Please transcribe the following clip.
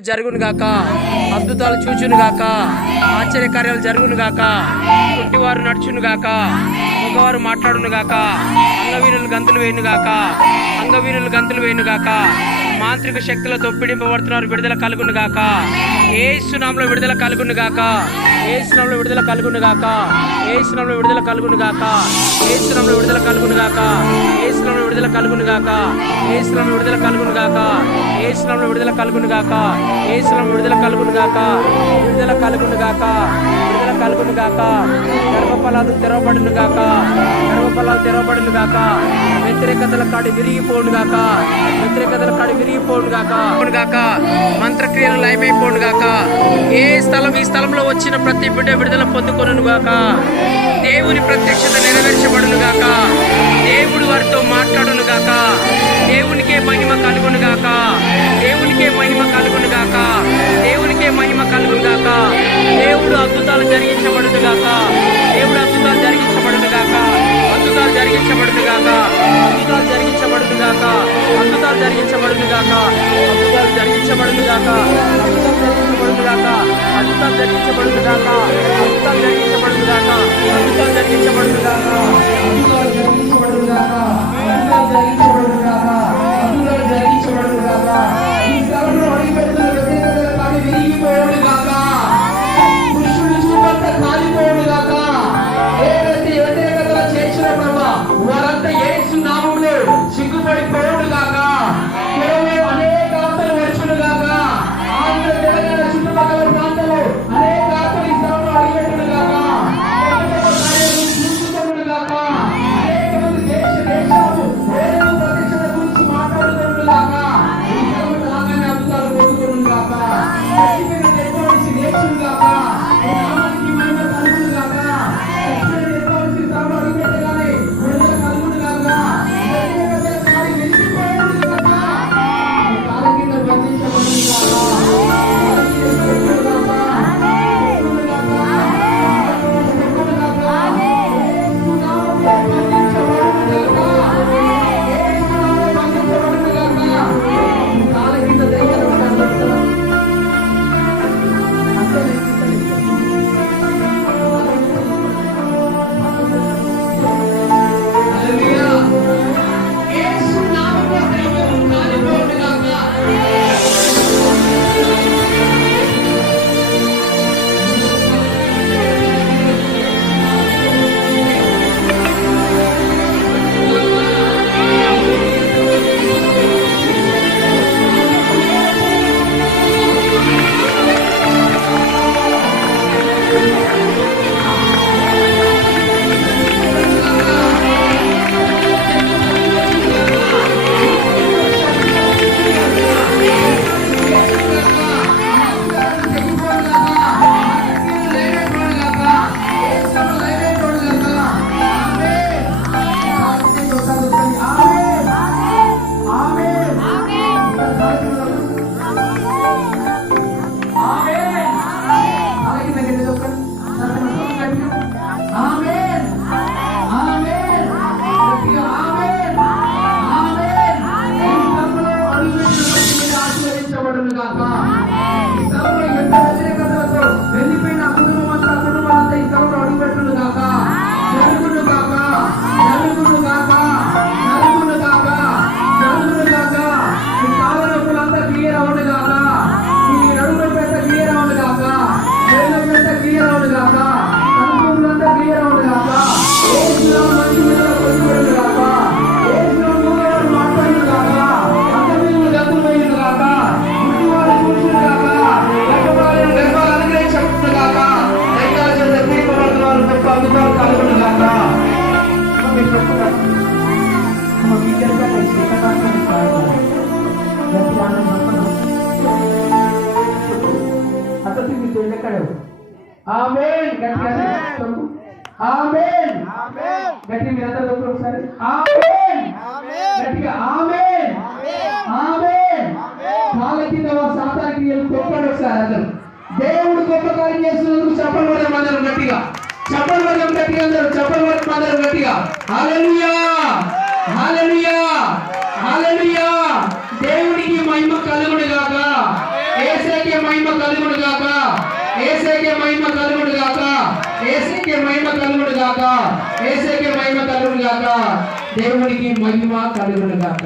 జరుగును గాక, అద్భుతాలు చూచును గాక, ఆశ్చర్యకార్యాలు జరుగును గాక, కుంటివారు నడుచును గాక, మగవారు మాట్లాడును గాక, అంగవీరులు గంతులు వేయును గాక, అంగవీరులు గంతులు వేయును గాక, మాంత్రిక శక్తులతో పీడింపబడుతున్నారు విడుదల కలుగును గాక, యేసు నామములో విడుదల కలుగును గాక, యేసు నామములో విడుదల కలుగును గాక, యేసు నామములో విడుదల కలుగును గాక, యేసు నామములో విడుదల కలుగును గాక, యేసు నామములో విడుదల కలుగును గాక, యేసు నామములో విడుదల కలుగును గాక, యేసు నామములో విడుదల కలుగును గాక, యేసు నామములో విడుదల కలుగును గాక, విడుదల కలుగును గాక, విడుదల కలుగును గాక, గర్భఫలాలు తెరవబడును గాక, గర్భఫలాలు తెరవబడును గాక, వ్యతిరేకతల కాడి విరిగిపోను గాక, వ్యతిరేకతల కాడి విరిగిపోను గాక, మంత్రక్రియలు లయమైపోను గాక, ఈ స్థలంలో వచ్చిన ప్రతి బిడ్డ విడుదల పొందుకొనును గాక, దేవుని ప్రత్యక్షత నెరవేర్చబడును గాక, దేవుడు వారితో మాట్లాడును గాక, దేవునికే మహిమ కలుగును గాక, దేవునికే మహిమ కలుగును గాక, దేవునికే మహిమ కలుగును గాక, దేవుడు అద్భుతాలు జరిగించబడును గాక, దేవుడు అద్భుతాలు జరిగించబడును గాక, అద్భుతాలు జరిగించబడును గాక, అద్భుతాలు జరిగించబడును గాక, అద్భుతాలు జరిగించబడును గాక, అద్భుతాలు జరిగించబడును గాక, అద్భుతాలు జరిగించబడును గాక, అద్భుతాలు జరిగించబడును గాక, అద్భుతాలు జరిగించబడును గాక, అద్భుతాలు జరిగించబడును గాక, అద్భుతాలు జరిగించబడును గాక, అద్భుతాలు జరిగించబడును గాక, అద్భుతాలు జరిగించబడును గాక, ఈ స్థలంలో అడిగిపెడుతున్న వ్యక్తిగత కాడి విరిగిపోవును గాక, పురుషుడు చూపంత కాలిపోవును గాక, ఏదైతే వ్యతిరేకతలు చేసిన ప్రభా వారంతా యేసు నామములో సిగ్గుపడిపోవును గాక, అనేక ఆత్మలు వచ్చును గాక, ఆంధ్ర తెలంగాణ చుట్టుపక్కల ప్రాంతాల్లో అనేక ఆత్మలు ఈ స్థలంలో అడిగిపెట్టును గాక, చూసుకొనును గాక, అనేక మంది దేశాలు దేవుని ప్రత్యక్షత గురించి మాట్లాడుకొనును గాక, ఈ స్థలంలో రాగానే అద్భుతాలు పొందుకొనును గాక, చచ్చిపోయిన డెడ్బాడీస్ లేచును గాక, నామానికి మహిమ కలుగును గాక, చచ్చిపోయిన డెడ్బాడీస్ ఈ స్థలంలో అడిగిపెట్టగానే విడుదల కలుగును గాక, వ్యతిరేకతల కాడి విరిగిపోవును గాక, కాళ్ళ కింద బంధించబడును గాక, ఆమేన్. ఆమేన్. గట్టిగా మీరందరూ ఒకసారి ఆమేన్. గట్టిగా ఆమేన్. ఆమేన్. కాళ్ళ కింద సాతాన క్రియలు తొక్కండి ఒకసారి అందరూ. దేవుడు గొప్ప కార్యం చేస్తున్నందుకు చప్పట్లు కొడదాం అందరం గట్టిగా, చప్పట్లు కొడదాం గట్టిగా అందరూ, చప్పట్లు కొడదాం అందరం గట్టిగా. హల్లెలూయా, హల్లెలూయా, హల్లెలూయా. దేవునికి మహిమ కలుగును గాక. యేసు మహిమ కలుగును గాక, యేసుకే మహిమ కలుగును గాక, యేసుకే మహిమ కలుగును గాక, యేసుకే మహిమ కలుగును గాక, దేవునికి మహిమ కలుగును గాక.